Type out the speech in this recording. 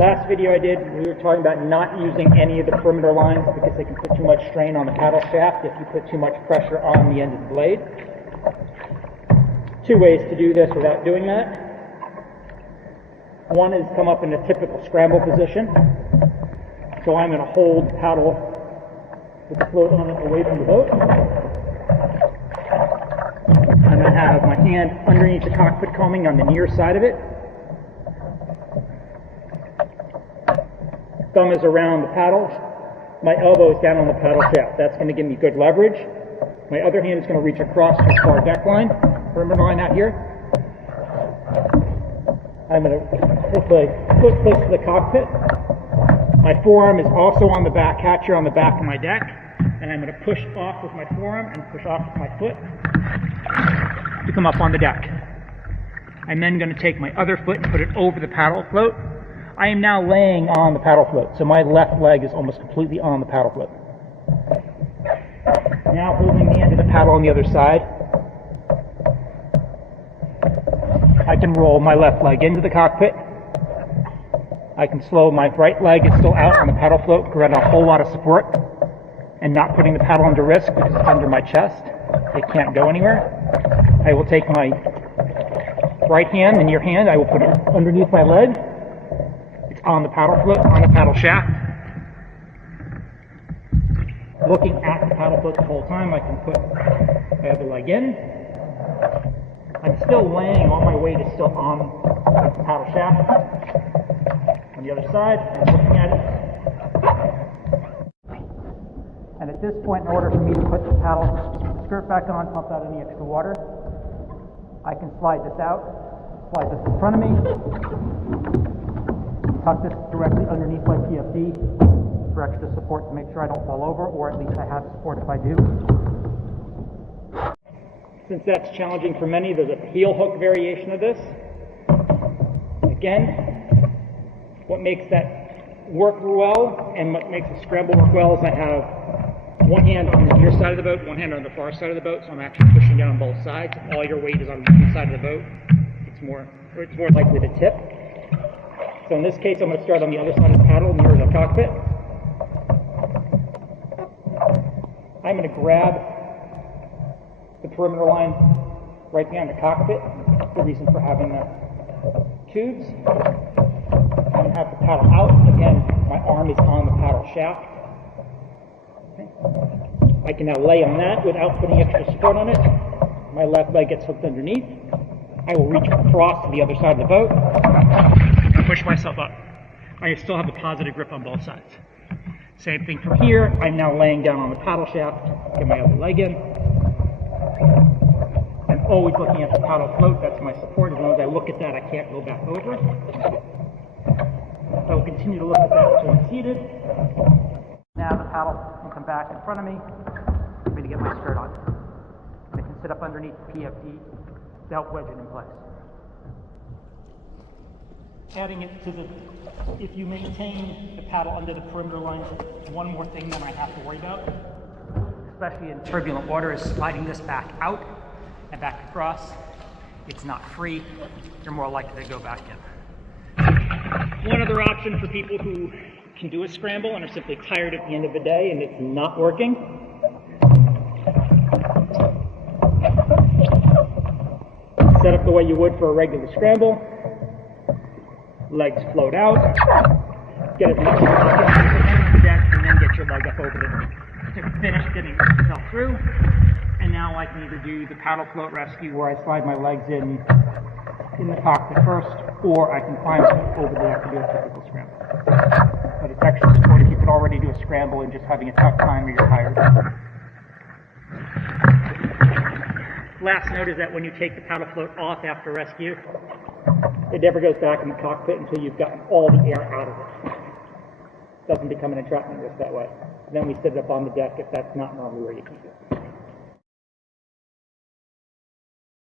Last video I did, we were talking about not using any of the perimeter lines because they can put too much strain on the paddle shaft if you put too much pressure on the end of the blade. Two ways to do this without doing that. One is come up in a typical scramble position. So I'm going to hold the paddle with the float on it away from the boat. I'm going to have my hand underneath the cockpit coaming on the near side of it. Thumb is around the paddle. My elbow is down on the paddle shaft. That's going to give me good leverage. My other hand is going to reach across to the far deck line, perimeter line out here. I'm going to put the foot close to the cockpit. My forearm is also on the back hatch here on the back of my deck. And I'm going to push off with my forearm and push off with my foot to come up on the deck. I'm then going to take my other foot and put it over the paddle float. I am now laying on the paddle float, so my left leg is almost completely on the paddle float. Now holding the end of the paddle on the other side, I can roll my left leg into the cockpit. I can slow, my right leg is still out on the paddle float, providing a whole lot of support and not putting the paddle under risk because it's under my chest. It can't go anywhere. I will take my right hand and your hand, I will put it underneath my leg. On the paddle float, on the paddle shaft. Looking at the paddle float the whole time, I can put my other leg in. I'm still laying, all my weight is still on the paddle shaft. On the other side, I'm looking at it. And at this point, in order for me to put the paddle skirt back on, pump out any extra water, I can slide this out, slide this in front of me. Tuck this directly underneath my PFD for extra support to make sure I don't fall over, or at least I have support if I do. Since that's challenging for many, there's a heel hook variation of this. Again, what makes that work well and what makes the scramble work well is I have one hand on the near side of the boat, one hand on the far side of the boat, so I'm actually pushing down on both sides. If all your weight is on one side of the boat, it's more likely to tip. So in this case, I'm going to start on the other side of the paddle near the cockpit. I'm going to grab the perimeter line right behind the cockpit. That's the reason for having the tubes. I'm going to have the paddle out. Again, my arm is on the paddle shaft. Okay. I can now lay on that without putting extra support on it. My left leg gets hooked underneath. I will reach across to the other side of the boat. Push myself up. I still have a positive grip on both sides. Same thing from here. I'm now laying down on the paddle shaft, get my other leg in. I'm always looking at the paddle float, that's my support. As long as I look at that, I can't go back over. I will continue to look at that until I'm seated. Now the paddle will come back in front of me for me to get my skirt on. I can sit up underneath the PFD to help wedge it in place. Adding it to if you maintain the paddle under the perimeter line, one more thing that I have to worry about, especially in turbulent water, is sliding this back out and back across. It's not free. You're more likely to go back in. One other option for people who can do a scramble and are simply tired at the end of the day and it's not working. Set up the way you would for a regular scramble. Legs float out, get it to the deck, and then get your leg up over it to finish getting yourself through. And now I can either do the paddle float rescue where I slide my legs in the cockpit first, or I can climb over the deck to do a typical scramble. But it's extra support if you could already do a scramble and just having a tough time or you're tired. Last note is that when you take the paddle float off after rescue, it never goes back in the cockpit until you've gotten all the air out of it. It doesn't become an entrapment risk that way. And then we set it up on the deck if that's not normally where you keep it.